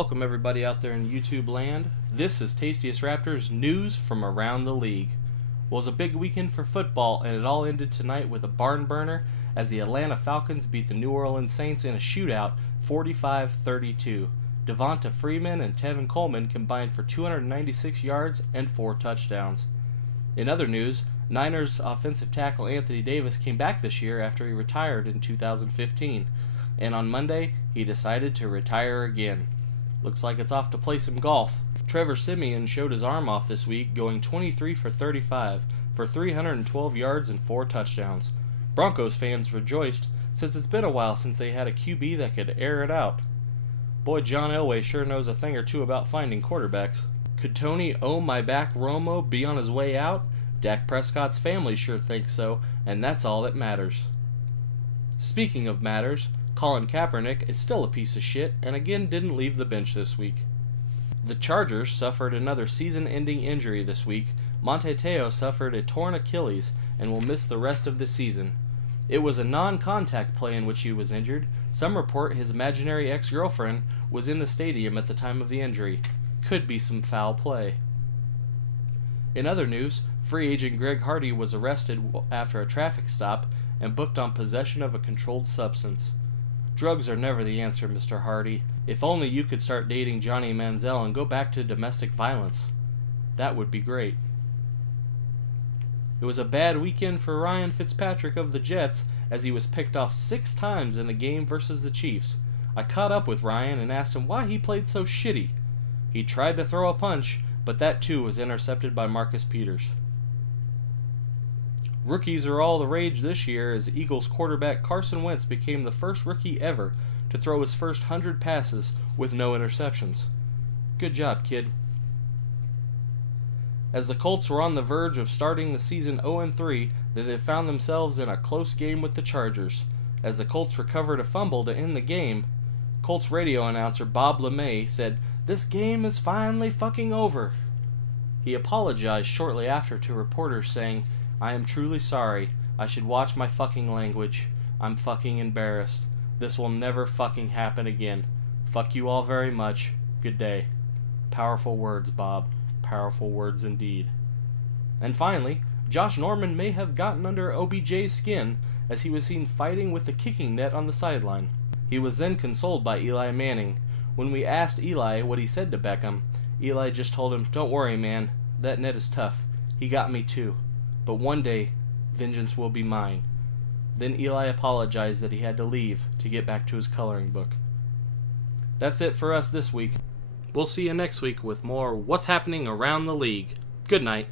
Welcome everybody out there in YouTube land. This is Tastiest Raptors news from around the league. Well, it was a big weekend for football, and it all ended tonight with a barn burner as the Atlanta Falcons beat the New Orleans Saints in a shootout 45-32. Devonta Freeman and Tevin Coleman combined for 296 yards and 4 touchdowns. In other news, Niners offensive tackle Anthony Davis came back this year after he retired in 2015, and on Monday he decided to retire again. Looks like it's off to play some golf. Trevor Siemian showed his arm off this week, going 23 for 35 for 312 yards and 4 touchdowns. Broncos fans rejoiced since it's been a while since they had a QB that could air it out. Boy, John Elway sure knows a thing or two about finding quarterbacks. Could Tony "Oh My Back" Romo be on his way out? Dak Prescott's family sure thinks so, and that's all that matters. Speaking of matters, Colin Kaepernick is still a piece of shit and again didn't leave the bench this week. The Chargers suffered another season-ending injury this week. Monte Teo suffered a torn Achilles and will miss the rest of the season. It was a non-contact play in which he was injured. Some report his imaginary ex-girlfriend was in the stadium at the time of the injury. Could be some foul play. In other news, free agent Greg Hardy was arrested after a traffic stop and booked on possession of a controlled substance. Drugs are never the answer, Mr. Hardy. If only you could start dating Johnny Manziel and go back to domestic violence. That would be great. It was a bad weekend for Ryan Fitzpatrick of the Jets as he was picked off 6 times in the game versus the Chiefs. I caught up with Ryan and asked him why he played so shitty. He tried to throw a punch, but that too was intercepted by Marcus Peters. Rookies are all the rage this year as Eagles quarterback Carson Wentz became the first rookie ever to throw his first 100 passes with no interceptions. Good job, kid. As the Colts were on the verge of starting the season 0-3, they found themselves in a close game with the Chargers. As the Colts recovered a fumble to end the game, Colts radio announcer Bob LeMay said, "This game is finally fucking over." He apologized shortly after to reporters saying, "I am truly sorry. I should watch my fucking language. I'm fucking embarrassed. This will never fucking happen again. Fuck you all very much. Good day." Powerful words, Bob. Powerful words indeed. And finally, Josh Norman may have gotten under OBJ's skin as he was seen fighting with the kicking net on the sideline. He was then consoled by Eli Manning. When we asked Eli what he said to Beckham, Eli just told him, "Don't worry, man. That net is tough. He got me too. But one day, vengeance will be mine." Then Eli apologized that he had to leave to get back to his coloring book. That's it for us this week. We'll see you next week with more What's Happening Around the League. Good night.